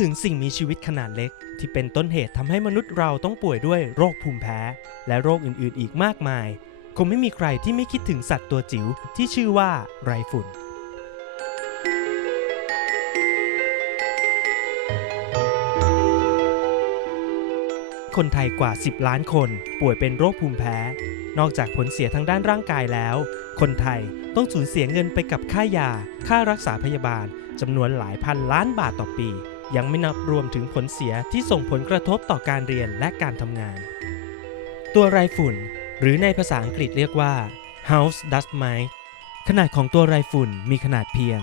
ถึงสิ่งมีชีวิตขนาดเล็ก ที่เป็นต้นเหตุทำให้มนุษย์เราต้องป่วยด้วยโรคภูมิแพ้ และโรคอื่นๆ อีกมากมาย คงไม่มีใครที่ไม่คิดถึงสัตว์ตัวจิ๋วที่ชื่อว่าไรฝุ่นคนไทยกว่า 10 ล้านคนป่วยเป็นโรคภูมิแพ้ นอกจากผลเสียทางด้านร่างกายแล้ว คนไทยต้องสูญเสียเงินไปกับค่ายา ค่ารักษาพยาบาลจำนวนหลายพันล้านบาทต่อปี ยังไม่นับรวมถึงผลเสียที่ส่งผลกระทบต่อการเรียนและการทำงาน ตัวไรฝุ่น หรือในภาษาอังกฤษเรียกว่า house dust mite ขนาดของตัวไรฝุ่นมีขนาดเพียง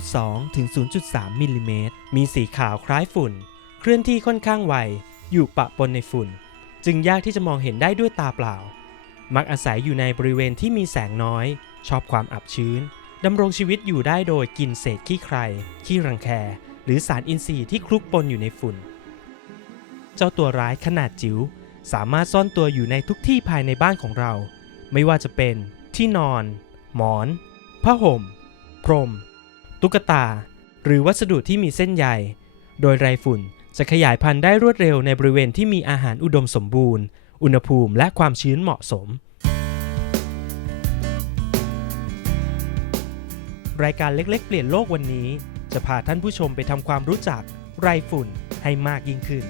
0.2 ถึง 0.3 มิลลิเมตร มีสีขาวคล้ายฝุ่น เคลื่อนที่ค่อนข้างไว อยู่ปะปนในฝุ่น จึงยากที่จะมองเห็นได้ด้วยตาเปล่า มักอาศัยอยู่ในบริเวณที่มีแสงน้อย ชอบความอับชื้น ดำรงชีวิตอยู่ได้โดยกินเศษขี้ใคร ขี้รังแค หรือสารอินทรีย์ที่คลุกปนอยู่ในฝุ่น เจ้าตัวร้ายขนาดจิ๋วสามารถซ่อนตัวอยู่ในทุกที่ภายในบ้านของเรา ไม่ว่าจะเป็นที่นอน หมอน ผ้าห่ม พรม ตุ๊กตา หรือวัสดุที่มีเส้นใย โดยไรฝุ่นจะขยายพันธุ์ได้รวดเร็วในบริเวณที่มีอาหารอุดมสมบูรณ์ อุณหภูมิและความชื้นเหมาะสม รายการเล็กๆ เปลี่ยนโลกวันนี้ จะพาท่านผู้ชมไปทำความรู้จักไรฝุ่นให้มากยิ่งขึ้น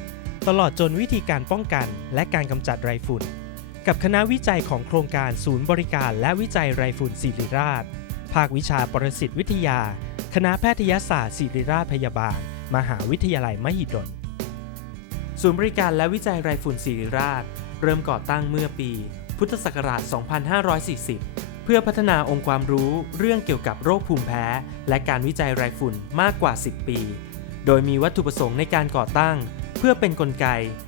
ตลอดจนวิธีการป้องกันและการกำจัดไรฝุ่น กับคณะวิจัยของโครงการศูนย์บริการและวิจัยไรฝุ่นศิริราช ภาควิชาปรสิตวิทยา คณะแพทยศาสตร์ศิริราชพยาบาล มหาวิทยาลัยมหิดลศูนย์บริการและวิจัยไรฝุ่นศิริราช เริ่มก่อตั้งเมื่อปี พุทธศักราช 2540 พื่อพัฒนาองค์ความรู้เรื่องเกี่ยวกับโรคภูมิแพ้ และการวิจัยไรฝุ่นมากกว่า 10 ปี โดยมีวัตถุประสงค์ในการก่อตั้ง เพื่อเป็นนกลไก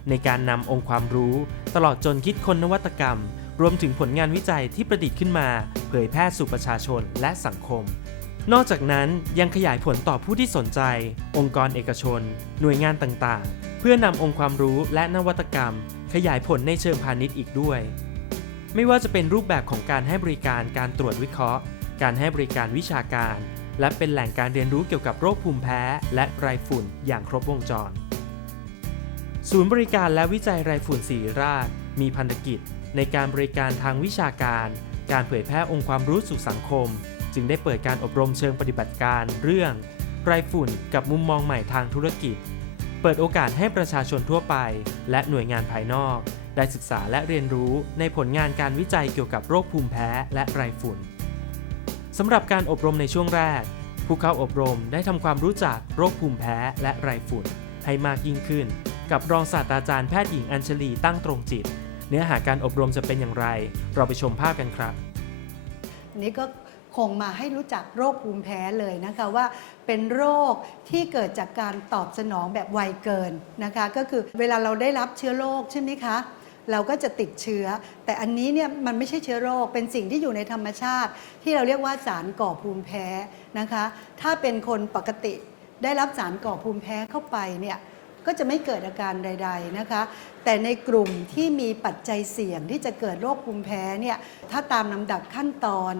ในการนำองค์ความรู้ ตลอดจนคิดค้นนวัตกรรม รวมถึงผลงานวิจัยที่ประดิษฐ์ขึ้นมา เผยแพร่สู่ประชาชนและสังคม นอกจากนั้นยังขยายผลต่อผู้ที่สนใจ องค์กรเอกชน หน่วยงานต่างๆ เพื่อนำองค์ความรู้และนวัตกรรม ขยายผลในเชิงพาณิชย์อีกด้วย ไม่ว่าจะเป็นรูปแบบของการให้บริการการตรวจวิเคราะห์ การให้บริการวิชาการ และเป็นแหล่งการเรียนรู้เกี่ยวกับโรคภูมิแพ้ และไรฝุ่นอย่างครบวงจร ศูนย์บริการและวิจัยไรฝุ่นศริราช มีพันธกิจ ในการบริการทางวิชาการ การเผยแพร่องค์ความรู้สู่สังคม จึงได้เปิดการอบรมเชิงปฏิบัติการเรื่องไรฝุ่นกับมุมมองใหม่ทางธุรกิจ เปิดโอกาสให้ประชาชนทั่วไป และหน่วยงานภายนอก ได้ศึกษาและเรียนรู้ในผลงานการวิจัยเกี่ยวกับโรคภูมิแพ้และไรฝุ่นสำหรับการอบรมในช่วงแรก ผู้เข้าอบรมได้ทำความรู้จักโรคภูมิแพ้และไรฝุ่น ให้มากยิ่งขึ้น กับรองศาสตราจารย์แพทย์หญิงอัญชลีตั้งตรงจิต เนื้อหาการอบรมจะเป็นอย่างไร เราไปชมภาพกันครับ อันนี้ก็ คงมาให้รู้จักโรคภูมิแพ้เลยนะคะว่าเป็นโรคที่เกิดจากการตอบสนองแบบไวเกินนะคะก็คือเวลาเราได้รับเชื้อโรคใช่ไหมคะเราก็จะติดเชื้อ แต่อันนี้เนี่ยมันไม่ใช่เชื้อโรค เป็นสิ่งที่อยู่ในธรรมชาติ ที่เราเรียกว่าสารก่อภูมิแพ้นะคะ ถ้าเป็นคนปกติได้รับสารก่อภูมิแพ้เข้าไปเนี่ยก็จะไม่เกิดอาการใด ๆนะคะ แต่ในกลุ่มที่มีปัจจัยเสี่ยงที่จะเกิดโรคภูมิแพ้เนี่ยถ้าตามลำดับขั้นตอน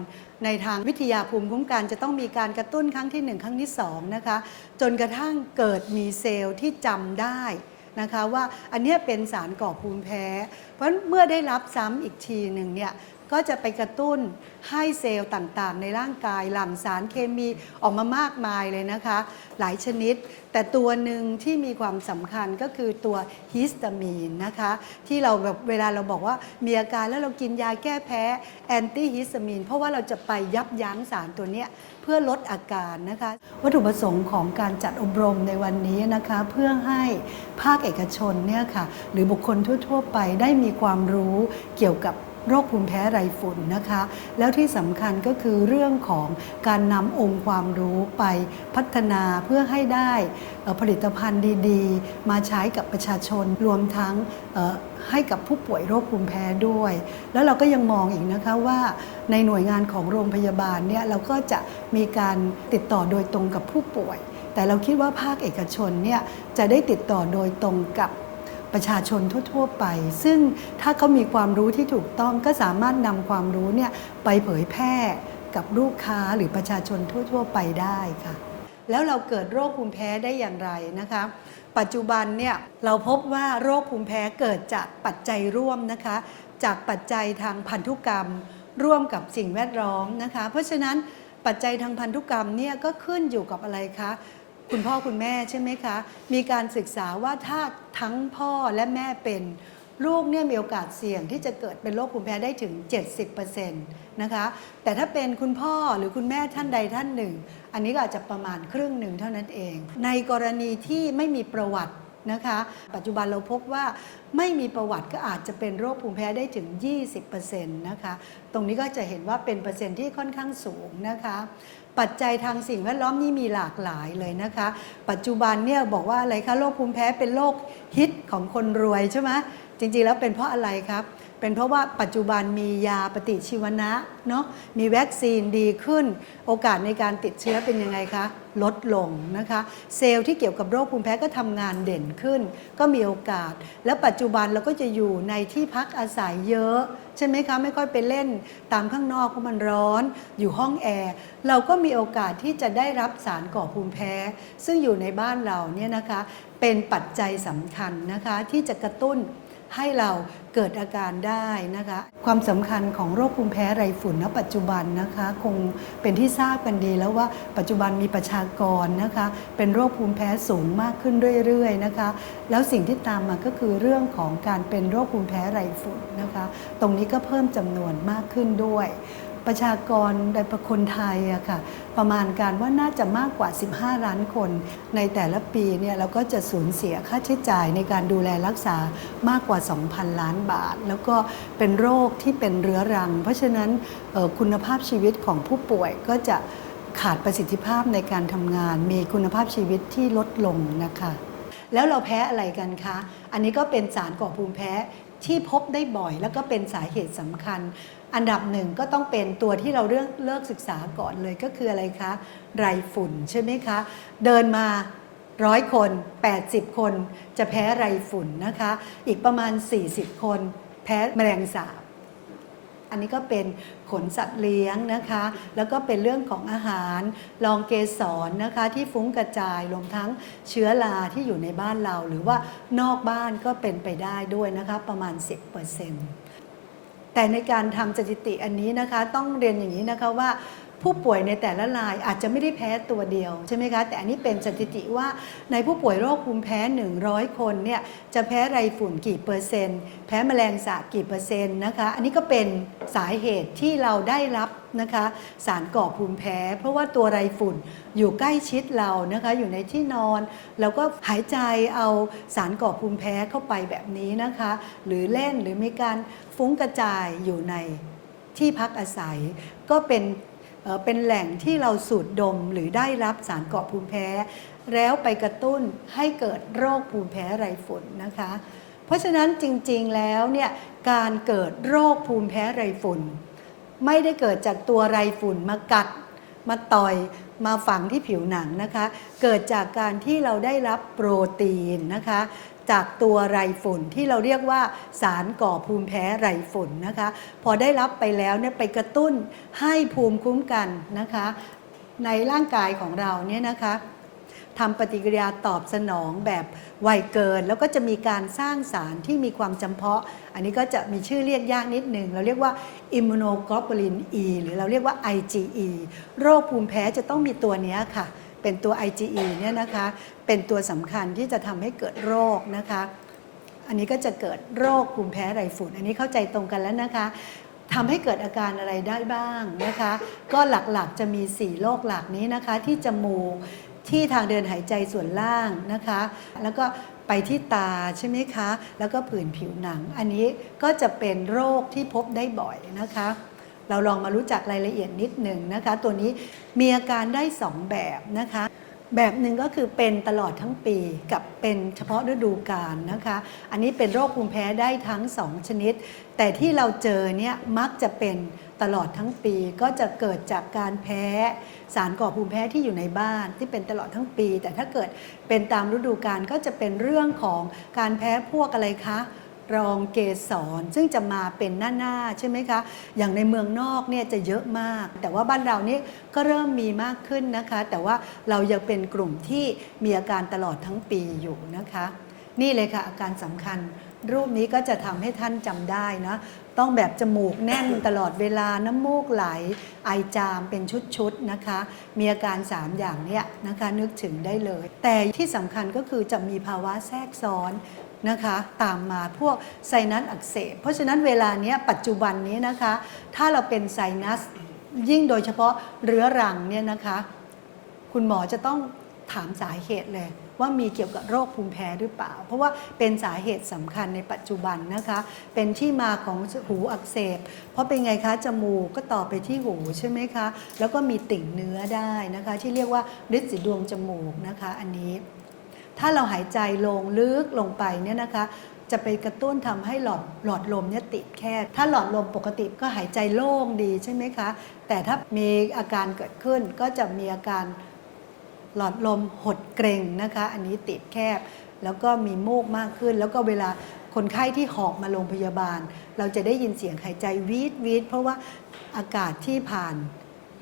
ในทางวิทยาภูมิคุ้มกัน จะต้องมีการกระตุ้นครั้งที่ 1 ครั้งที่2นะคะจนกระทั่งเกิดมีเซลล์ที่จำได้นะคะว่าอันนี้เป็นสารก่อภูมิแพ้ เพราะเมื่อได้รับซ้ำอีกทีหนึ่งเนี่ยก็จะไปกระตุ้นให้เซลล์ต่างๆ ในร่างกายหลั่งสารเคมีออกมามากมายเลยนะคะ หลายชนิด แต่ตัวหนึ่งที่มีความสำคัญก็คือตัวฮิสตามีนนะคะ ที่เราแบบเวลาเราบอกว่ามีอาการแล้วเรากินยาแก้แพ้แอนตี้ฮิสตามีนเพราะว่าเราจะไปยับยั้งสารตัวเนี้ยเพื่อลดอาการนะคะ วัตถุประสงค์ของการจัดอบรมในวันนี้นะคะ เพื่อให้ภาคเอกชนเนี่ยค่ะหรือบุคคลทั่ว ๆ ไปได้มีความรู้เกี่ยวกับ โรคภูมิแพ้ไรฝุ่นนะคะ แล้วที่สำคัญก็คือเรื่องของการนำองค์ความรู้ไปพัฒนาเพื่อให้ได้ผลิตภัณฑ์ดีๆ มาใช้กับประชาชนรวมทั้งให้กับผู้ป่วยโรคภูมิแพ้ด้วย แล้วเราก็ยังมองอีกนะคะว่าในหน่วยงานของโรงพยาบาลเนี่ยเราก็จะมีการติดต่อโดยตรงกับผู้ป่วย แต่เราคิดว่าภาคเอกชนเนี่ยจะได้ติดต่อโดยตรงกับ ประชาชนทั่ว ๆ ไป ซึ่งถ้าเขามีความรู้ที่ถูกต้องก็สามารถนำความรู้เนี่ยไปเผยแพร่กับลูกค้าหรือประชาชนทั่ว ๆ ไปได้ค่ะ แล้วเราเกิดโรคภูมิแพ้ได้อย่างไรนะคะปัจจุบันเนี่ยเราพบว่าโรคภูมิแพ้เกิดจากปัจจัยร่วมนะคะ จากปัจจัยทางพันธุกรรม ร่วมกับสิ่งแวดล้อมนะคะ เพราะฉะนั้นปัจจัยทางพันธุกรรมเนี่ยก็ขึ้นอยู่กับอะไรคะ คุณพ่อคุณแม่ใช่ไหมคะ มีการศึกษาว่าถ้าทั้งพ่อและแม่เป็นลูกเนี่ยมีโอกาสเสี่ยงที่จะเกิดเป็นโรคภูมิแพ้ได้ถึง 70%นะคะ แต่ถ้าเป็นคุณพ่อหรือคุณแม่ท่านใดท่านหนึ่ง อันนี้ก็อาจจะประมาณครึ่งหนึ่งเท่านั้นเอง ในกรณีที่ไม่มีประวัตินะคะ ปัจจุบันเราพบว่าไม่มีประวัติก็อาจจะเป็นโรคภูมิแพ้ได้ถึง 20%นะคะ ตรงนี้ก็จะเห็นว่าเป็นเปอร์เซ็นต์ที่ค่อนข้างสูงนะคะ ปัจจัยทางสิ่งแวดล้อมนี่มีหลากหลายเลยนะคะ ปัจจุบันเนี่ยบอกว่าอะไรคะโรคภูมิแพ้เป็นโรคฮิตของคนรวยใช่ไหมจริงๆแล้วเป็นเพราะอะไรครับเป็นเพราะว่าปัจจุบันมียาปฏิชีวนะเนาะมีวัคซีนดีขึ้น โอกาสในการติดเชื้อเป็นยังไงคะ ลดลงนะคะ เซลล์ที่เกี่ยวกับโรคภูมิแพ้ก็ทำงานเด่นขึ้น ก็มีโอกาส แล้วปัจจุบันเราก็จะอยู่ในที่พักอาศัยเยอะ ใช่ไหมคะ ไม่ค่อยไปเล่นตามข้างนอกเพราะมันร้อน อยู่ห้องแอร์ เราก็มีโอกาสที่จะได้รับสารก่อภูมิแพ้ ซึ่งอยู่ในบ้านเราเนี่ยนะคะ เป็นปัจจัยสำคัญนะคะที่จะกระตุ้น ให้เราเกิดอาการได้นะคะ ความสำคัญของโรคภูมิแพ้ไรฝุ่นณปัจจุบันนะคะ คงเป็นที่ทราบกันดีแล้วว่าปัจจุบันมีประชากรนะคะ เป็นโรคภูมิแพ้สูงมากขึ้นเรื่อยๆนะคะ แล้วสิ่งที่ตามมาก็คือเรื่องของการเป็นโรคภูมิแพ้ไรฝุ่นนะคะ ตรงนี้ก็เพิ่มจำนวนมากขึ้นด้วย ประชากรในประคนไทยอะค่ะประมาณการว่าน่าจะมากกว่า 15 ล้านคน ในแต่ละปีเนี่ยเราก็จะสูญเสียค่าใช้จ่ายในการดูแลรักษามากกว่า 2,000 ล้านบาท แล้วก็เป็นโรคที่เป็นเรื้อรัง เพราะฉะนั้นคุณภาพชีวิตของผู้ป่วยก็จะขาดประสิทธิภาพในการทำงาน มีคุณภาพชีวิตที่ลดลงนะคะ แล้วเราแพ้อะไรกันคะ อันนี้ก็เป็นสารก่อภูมิแพ้ที่พบได้บ่อย แล้วก็เป็นสาเหตุสำคัญ อันดับหนึ่งก็ต้องเป็นตัวที่เราเลือกเลิกศึกษาก่อนเลยก็คืออะไรคะไรฝุ่นใช่ไหมคะ เดินมาร้อยคน 80 คนจะแพ้ไรฝุ่นนะคะ อีกประมาณ 40 คนแพ้แมลงสาบ อันนี้ก็เป็นขนสัตว์เลี้ยงนะคะ แล้วก็เป็นเรื่องของอาหารรองเกสรนะคะที่ฟุ้งกระจายรวมทั้งเชื้อราที่อยู่ในบ้านเรา หรือว่านอกบ้านก็เป็นไปได้ด้วยนะคะประมาณ 10% แต่ในการทำสถิติอันนี้นะคะ ต้องเรียนอย่างนี้นะคะว่า ผู้ป่วยในแต่ละรายอาจจะไม่ได้แพ้ตัวเดียวใช่ไหมคะแต่อันนี้เป็นสถิติว่าในผู้ป่วยโรคภูมิแพ้ 100 คนเนี่ยจะแพ้ไรฝุ่นกี่เปอร์เซ็นต์ แพ้แมลงสาบกี่เปอร์เซ็นต์นะคะ อันนี้ก็เป็นสาเหตุที่เราได้รับนะคะสารก่อภูมิแพ้ เพราะว่าตัวไรฝุ่นอยู่ใกล้ชิดเรานะคะอยู่ในที่นอน แล้วก็หายใจเอาสารก่อภูมิแพ้เข้าไปแบบนี้นะคะ หรือเล่นหรือมีการฟุ้งกระจายอยู่ในที่พักอาศัย ก็เป็น เป็นแหล่งที่เราสูดดมหรือได้รับสารก่อภูมิแพ้ แล้วไปกระตุ้นให้เกิดโรคภูมิแพ้ไรฝุ่นนะคะ เพราะฉะนั้นจริงๆแล้วเนี่ยการเกิดโรคภูมิแพ้ไรฝุ่น ไม่ได้เกิดจากตัวไรฝุ่นมากัด มาต่อยมาฝังที่ผิวหนังนะคะ เกิดจากการที่เราได้รับโปรตีนนะคะ จากตัวไรฝุ่นที่เราเรียกว่าสารก่อภูมิแพ้ไรฝุ่นนะคะ พอได้รับไปแล้วเนี่ยไปกระตุ้นให้ภูมิคุ้มกันนะคะ ในร่างกายของเราเนี่ยนะคะทำปฏิกิริยาตอบสนองแบบไวเกิน แล้วก็จะมีการสร้างสารที่มีความจำเพาะ อันนี้ก็จะมีชื่อเรียกยากนิดหนึ่ง เราเรียกว่า immunoglobulin E หรือเราเรียกว่า IgE โรคภูมิแพ้จะต้องมีตัวนี้ค่ะ เป็นตัว IgE เนี่ยนะคะ เป็นตัวสำคัญที่จะทำให้เกิดโรคนะคะ อันนี้ก็จะเกิดโรคภูมิแพ้ไรฝุ่น อันนี้เข้าใจตรงกันแล้วนะคะทำให้เกิดอาการอะไรได้บ้างนะคะ ก็หลักๆจะมี 4 โรคหลักนี้นะคะ ที่จมูกที่ทางเดินหายใจส่วนล่างนะคะ แล้วก็ไปที่ตาใช่ไหมคะ แล้วก็ผื่นผิวหนัง อันนี้ก็จะเป็นโรคที่พบได้บ่อยนะคะ เราลองมารู้จักรายละเอียดนิดหนึ่งนะคะ ตัวนี้มีอาการได้ 2 แบบนะคะ แบบหนึ่งก็คือเป็นตลอดทั้งปีกับเป็นเฉพาะฤดูกาลนะคะ อันนี้เป็นโรคภูมิแพ้ได้ทั้ง 2 ชนิด แต่ที่เราเจอเนี่ยมักจะเป็นตลอดทั้งปีก็จะเกิดจากการแพ้สารก่อภูมิแพ้ที่อยู่ในบ้านที่เป็นตลอดทั้งปี แต่ถ้าเกิดเป็นตามฤดูกาลก็จะเป็นเรื่องของการแพ้พวกอะไรคะ รองเกสรซึ่งจะมาเป็นหน้าๆใช่ไหมคะ อย่างในเมืองนอกเนี่ยจะเยอะมาก แต่ว่าบ้านเรานี่ก็เริ่มมีมากขึ้นนะคะ แต่ว่าเรายังเป็นกลุ่มที่มีอาการตลอดทั้งปีอยู่นะคะ นี่เลยค่ะอาการสำคัญ รูปนี้ก็จะทำให้ท่านจำได้นะต้องแบบจมูกแน่นตลอดเวลาน้ำมูกไหล ไอจามเป็นชุดๆนะคะ มีอาการ 3 อย่างเนี้ยนะคะนึกถึงได้เลย แต่ที่สำคัญก็คือจะมีภาวะแทรกซ้อน นะคะตามมาพวกไซนัสอักเสบ เพราะฉะนั้นเวลาเนี้ยปัจจุบันนี้นะคะ ถ้าเราเป็นไซนัสยิ่งโดยเฉพาะเรื้อรังเนี่ยนะคะ คุณหมอจะต้องถามสาเหตุเลยว่ามีเกี่ยวกับโรคภูมิแพ้หรือเปล่า เพราะว่าเป็นสาเหตุสำคัญในปัจจุบันนะคะ เป็นที่มาของหูอักเสบ เพราะเป็นไงคะ จมูกก็ต่อไปที่หูใช่ไหมคะ แล้วก็มีติ่งเนื้อได้นะคะ ที่เรียกว่าฤทธิ์สีดวงจมูกนะคะ อันนี้ ถ้าเราหายใจลงลึกลงไปเนี่ยนะคะจะไปกระตุ้นทำให้หลอดหลอดลมเนี่ยติดแคบถ้าหลอดลมปกติก็หายใจโล่งดีใช่ไหมคะ แต่ถ้ามีอาการเกิดขึ้นก็จะมีอาการหลอดลมหดเกร็งนะคะ อันนี้ติดแคบ แล้วก็มีมูกมากขึ้น แล้วก็เวลาคนไข้ที่หอบมาโรงพยาบาล เราจะได้ยินเสียงหายใจวีดวีดเพราะว่าอากาศที่ผ่าน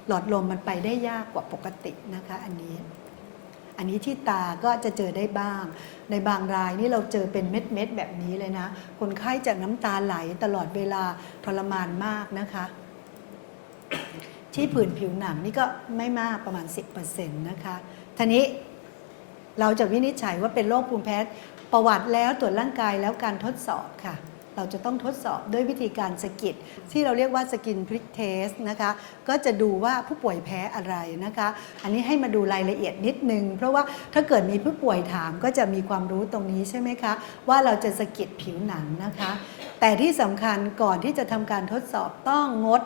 หลอดลมมันไปได้ยากกว่าปกตินะคะ อันนี้ อันนี้ที่ตาก็จะเจอได้บ้าง ในบางรายนี่เราเจอเป็นเม็ดเม็ดๆแบบนี้เลยนะ คนไข้จากน้ำตาไหลตลอดเวลาทรมานมากนะคะ ที่ผื่นผิวหนังนี่ก็ไม่มากประมาณ 10%นะคะทีนี้เราจะวินิจฉัยว่าเป็นโรคภูมิแพ้ประวัติแล้วตรวจร่างกายแล้วการทดสอบค่ะ เราจะต้องทดสอบด้วยวิธีการสกิดที่เราเรียกว่าสกินพริกเทสนะคะก็จะดูว่าผู้ป่วยแพ้อะไรนะคะ อันนี้ให้มาดูรายละเอียดนิดนึง เพราะว่าถ้าเกิดมีผู้ป่วยถามก็จะมีความรู้ตรงนี้ใช่ไหมคะ ว่าเราจะสกิดผิวหนังนะคะ แต่ที่สำคัญก่อนที่จะทำการทดสอบต้องงด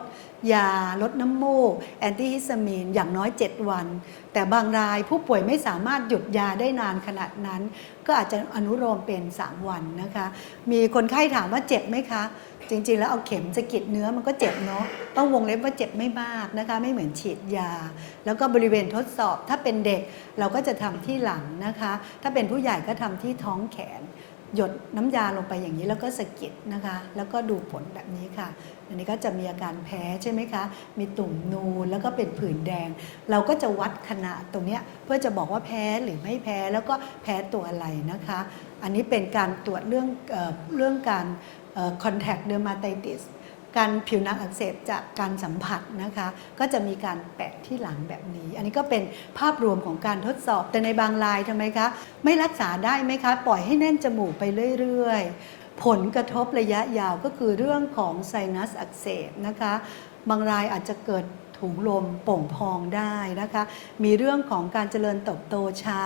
ยาลดน้ำมูกแอนติฮิสตามีนอย่างน้อย 7 วัน แต่บางรายผู้ป่วยไม่สามารถหยุดยาได้นานขนาดนั้น ก็อาจจะอนุโลมเป็น 3 วันนะคะ มีคนไข้ถามว่าเจ็บไหมคะจริงๆ แล้วเอาเข็มสะกิดเนื้อมันก็เจ็บเนาะต้องวงเล็บว่าเจ็บไม่มากนะคะไม่เหมือนฉีดยา แล้วก็บริเวณทดสอบถ้าเป็นเด็กเราก็จะทำที่หลังนะคะ ถ้าเป็นผู้ใหญ่ก็ทำที่ท้องแขน หยดน้ำยาลงไปอย่างนี้แล้วก็สะกิดนะคะ แล้วก็ดูผลแบบนี้ค่ะ อันนี้ก็จะมีอาการแพ้ใช่ไหมคะ มีตุ่มนูนแล้วก็เป็นผื่นแดง เราก็จะวัดขนาดตรงนี้เพื่อจะบอกว่าแพ้หรือไม่แพ้แล้วก็แพ้ตัวอะไรนะคะ อันนี้เป็นการตรวจเรื่องเออเรื่องการเอ่อ contact dermatitis การผิวหนังอักเสบจากการสัมผัสนะคะ ก็จะมีการแปะที่หลังแบบนี้ อันนี้ก็เป็นภาพรวมของการทดสอบแต่ในบางรายทำไมคะ ไม่รักษาได้ไหมคะ ปล่อยให้แน่นจมูกไปเรื่อย ผลกระทบระยะยาวก็คือเรื่องของไซนัสอักเสบนะคะ บางรายอาจจะเกิด ถุงลมโป่งพองได้นะคะ มีเรื่องของการเจริญเติบโตช้า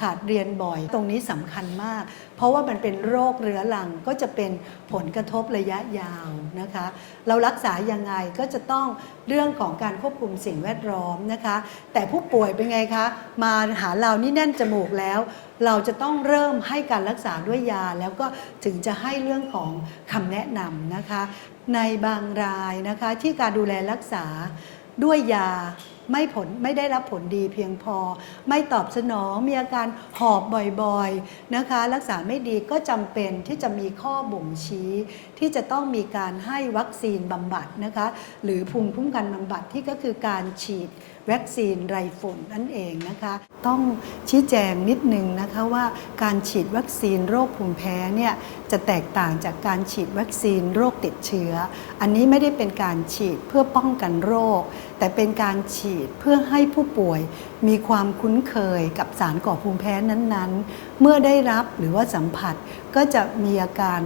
ขาดเรียนบ่อย ตรงนี้สำคัญมาก เพราะว่ามันเป็นโรคเรื้อรังก็จะเป็นผลกระทบระยะยาวนะคะ เรารักษายังไงก็จะต้องเรื่องของการควบคุมสิ่งแวดล้อมนะคะ แต่ผู้ป่วยเป็นไงคะ มาหาเรานี่แน่นจมูกแล้ว เราจะต้องเริ่มให้การรักษาด้วยยา แล้วก็ถึงจะให้เรื่องของคำแนะนำนะคะ ในบางรายนะคะที่การดูแลรักษา ด้วยยาไม่ผลไม่ได้รับผลดีเพียงพอ ไม่ตอบสนองมีอาการหอบบ่อยๆนะคะ รักษาไม่ดีก็จำเป็นที่จะมีข้อบ่งชี้ ที่จะต้องมีการให้วัคซีนบำบัดนะคะ หรือภูมิคุ้มกันบำบัดที่ก็คือการฉีด วัคซีนไรฝุ่นนั่นเองนะคะ ต้องชี้แจงนิดนึงนะคะว่าการฉีดวัคซีนโรคภูมิแพ้เนี่ยจะแตกต่างจากการฉีดวัคซีนโรคติดเชื้อ อันนี้ไม่ได้เป็นการฉีดเพื่อป้องกันโรค แต่เป็นการฉีดเพื่อให้ผู้ป่วยมีความคุ้นเคยกับสารก่อภูมิแพ้นั้นๆ เมื่อได้รับหรือว่าสัมผัสก็จะมีอาการ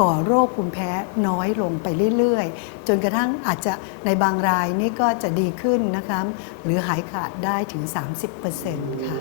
ก่อโรคภูมิแพ้น้อยลงไปเรื่อยๆ จนกระทั่งอาจจะในบางรายนี่ก็จะดีขึ้นนะคะหรือหายขาดได้ถึง 30%ค่ะ